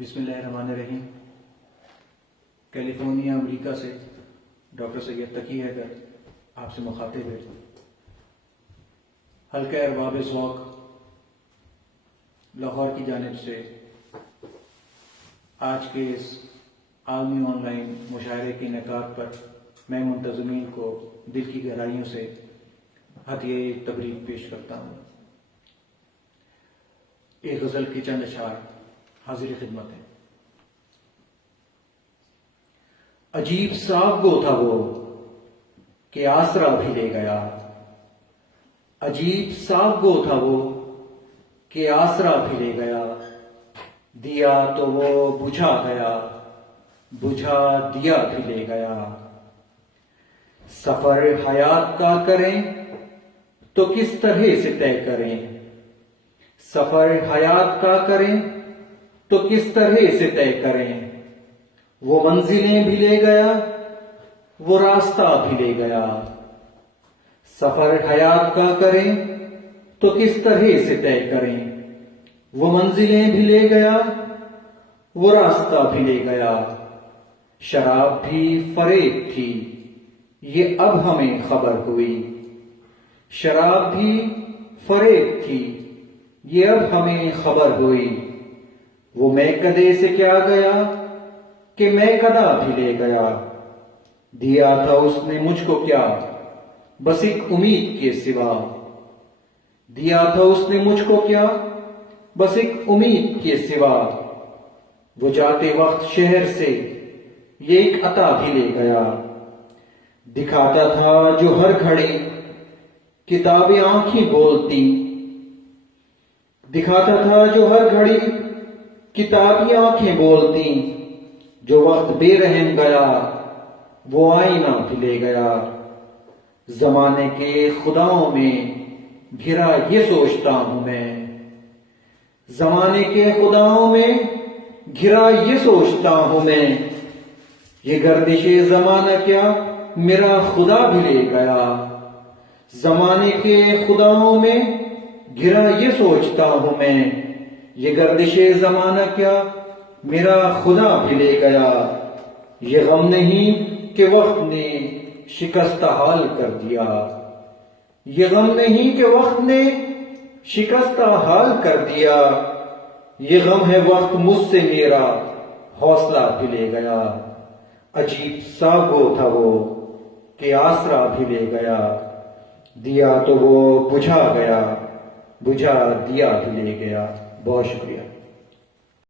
بسم اللہ الرحمن الرحیم۔ کیلیفورنیا امریکہ سے ڈاکٹر سید تقی حیدر آپ سے مخاطب ہے۔ حلقہ ارباب ذوق لاہور کی جانب سے آج کے اس عالمی آن لائن مشاعرے کے انعقاد پر میں منتظمین کو دل کی گہرائیوں سے ہدیہ تبریک پیش کرتا ہوں۔ ایک غزل کی چند اشعار حاضر خدمت ہے۔ عجیب صاف گو تھا وہ کہ آسرا بھی لے گیا، عجیب صاف گو تھا وہ کہ آسرا بھی لے گیا، دیا تو وہ بجھا گیا، بجھا دیا بھی لے گیا۔ سفر حیات کا کریں تو کس طرح سے طے کریں، سفر حیات کا کریں تو کس طرح سے طے کریں۔ وہ منزلیں بھی لے گیا، وہ راستہ بھی لے گیا۔ سفر حیات کا کریں تو کس طرح سے طے کریں۔ وہ منزلیں بھی لے گیا، وہ راستہ بھی لے گیا۔ شراب بھی فریب تھی، یہ اب ہمیں خبر ہوئی، شراب بھی فریب تھی، یہ اب ہمیں خبر ہوئی۔ وہ میں کدے سے کیا گیا کہ میں کدا بھی لے گیا، دیا تھا اس نے مجھ کو کیا بس ایک امید کے سوا، دیا تھا اس نے مجھ کو کیا بس ایک امید کے سوا۔ وہ جاتے وقت شہر سے یہ ایک عطا بھی لے گیا، دکھاتا تھا جو ہر گھڑی کتابیں آنکھیں بولتی، دکھاتا تھا جو ہر گھڑی کتابیں آنکھیں بولتی۔ جو وقت بے رحم گیا وہ آئینہ بھی لے گیا۔ زمانے کے خداؤں میں گھرا یہ سوچتا ہوں میں، زمانے کے خداؤں میں گھرا یہ سوچتا ہوں میں، یہ گردش زمانہ کیا میرا خدا بھی لے گیا۔ زمانے کے خداؤں میں گھرا یہ سوچتا ہوں میں، یہ گردش زمانہ کیا میرا خدا بھی لے گیا۔ یہ غم نہیں کہ وقت نے شکست حال کر دیا، یہ غم نہیں کہ وقت نے شکست حال کر دیا، یہ غم ہے وقت مجھ سے میرا حوصلہ بھی لے گیا۔ عجیب سا گو تھا وہ کہ آسرا بھی لے گیا، دیا تو وہ بجھا گیا، بجھا دیا بھی لے گیا۔ بہت شکریہ۔